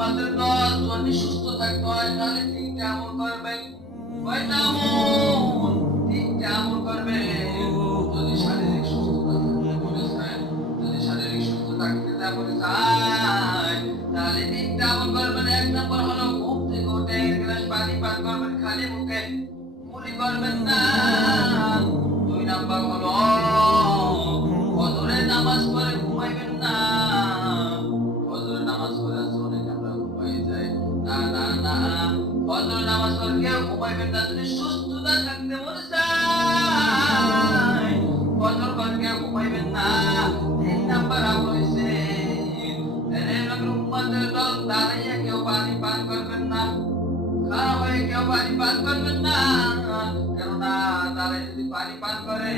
উম্মতের দল যদি সুস্থ থাকতে হয় তাহলে তিনটা আমল করবেন। কয়টা আমল? তিনটা আমল করবেন। যদি শারীরিক সুস্থতা থাকতে বলে চায়, যদি শারীরিক সুস্থ থাকতে না বলে চায়, তাহলে তিনটা আমল করবেন। এক নম্বর হলো ঘুম থেকে উঠে এক গ্লাস পানি পান করবেন খালি মুখে, কুলি করবেন না। দুই নাম্বার হলো ফজরের নামাজ পড়ে ঘুমাইবেন না। ফজরের নামাজ পড়ে আছে অনেক আমরা ঘুমাই যাই। না না না, ফজরের নামাজ পড়ে কেউ ঘুমাইবেন না। যদি সুস্থতা থাকতে মনে চায় ফজর পড়ে কেউ ঘুমাইবেন না। তিন নাম্বার আমল হইছে উম্মতের দল দাঁড়াইয়া কেউ পানি পান করবেন না, খাড়া হয়ে কেউ পানি পান করবেন না। কেননা দাঁড়াই যদি পানি পান করে